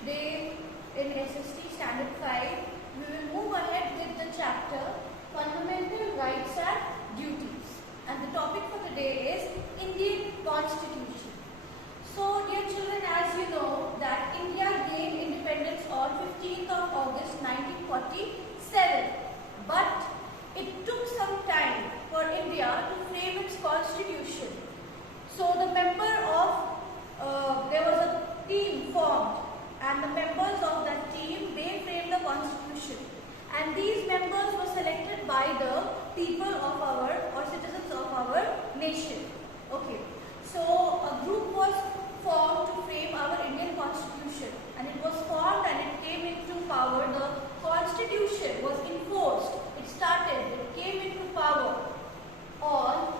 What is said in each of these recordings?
Today in SST Standard 5, we will move ahead with the chapter Fundamental Rights and Duties. And the topic for today is Indian Constitution. So dear children, as you know that India gained independence on 15th of August 1947. But it took some time for India to frame its constitution. So the there was a team formed, and the members of that team, they framed the constitution. And these members were selected by the people of our, or citizens of our nation. Okay. So a group was formed to frame our Indian constitution, and it was formed and it came into power. The constitution was enforced. It came into power on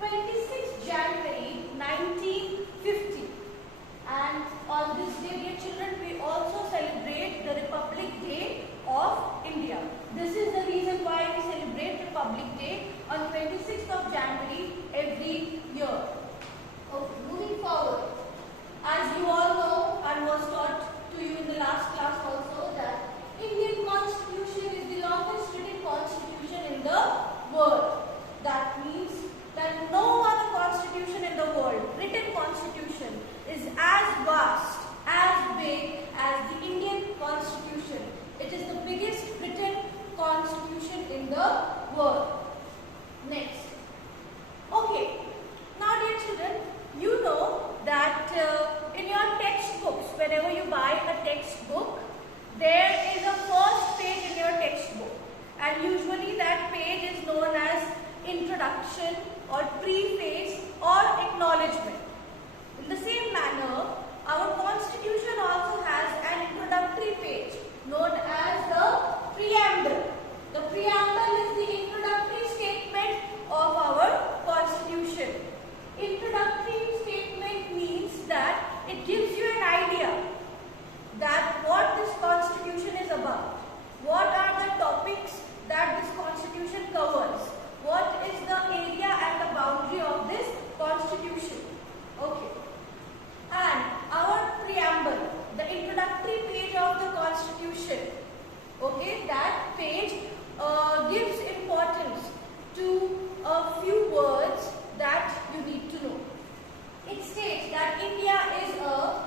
26th January 1950. And on this day, dear children, we also celebrate the Republic Day of India. This is the reason why we celebrate Republic Day on 26th of January every year. Okay, moving forward, as you all know and was taught to you in the last class also, that Indian Constitution is the longest written constitution in the world. That means that no other constitution in the world, written constitution, is as vast, as big as the Indian Constitution. It is the biggest written constitution in the world. Next. Okay. Now dear children, you know that in your textbooks, whenever you buy a textbook, there is a first page in your textbook, and usually that page is known as introduction or preface or acknowledgement. In the same manner, our constitution also has an introductory page known as the preamble. The preamble is the introductory statement of our constitution. Introductory statement means that it gives you an idea that what this constitution is about. What are the topics that this constitution covers? What is the area and the boundary of this constitution? Okay. And our preamble, the introductory page of the constitution, okay, that page gives importance to a few words that you need to know. It states that India is a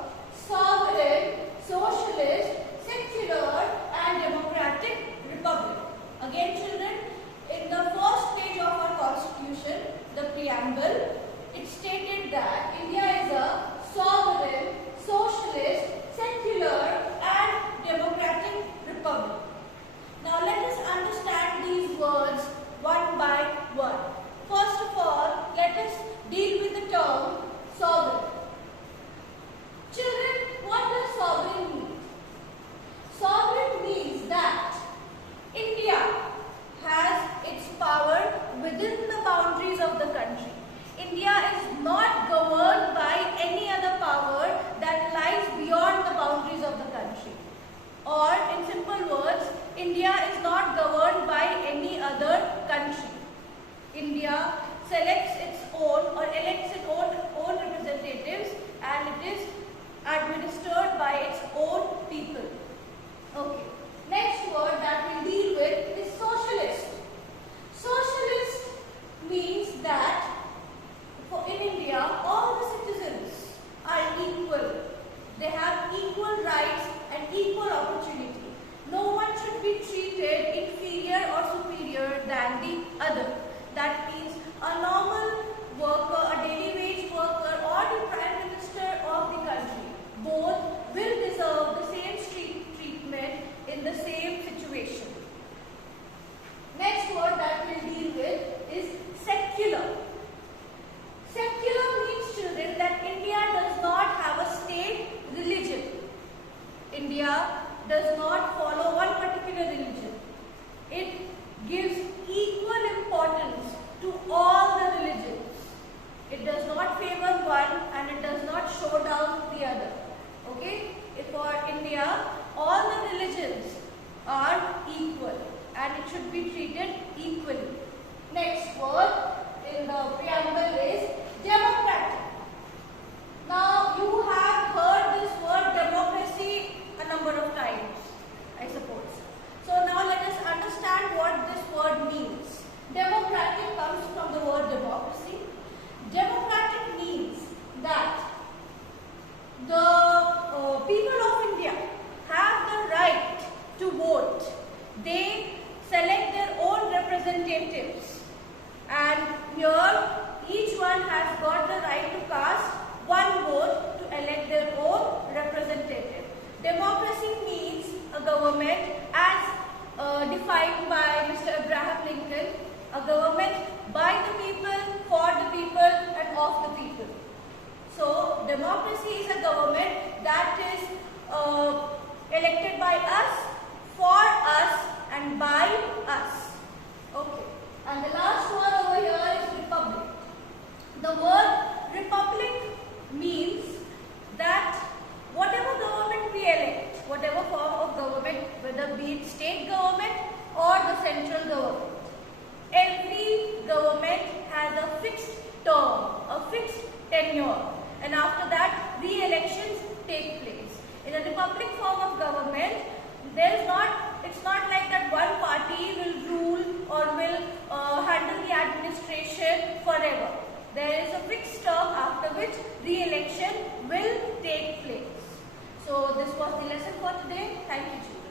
the people of India have the right to vote. They select their own representatives, and here each one has got the right to cast one vote to elect their own representative. Democracy means a government as defined by Mr. Abraham Lincoln, a government by the people, for the people and of the people. So, democracy is a government that is elected by us, for us and by us. Okay. And the last one over here is republic. The word republic means that whatever government we elect, whatever form of government, whether be it state government or the central government, every government has a fixed term, a fixed tenure, and after that re-elections take place. In a republic form of government, it's not like that one party will rule or will handle the administration forever. There is a fixed term after which re-election will take place. So this was the lesson for today. Thank you, children.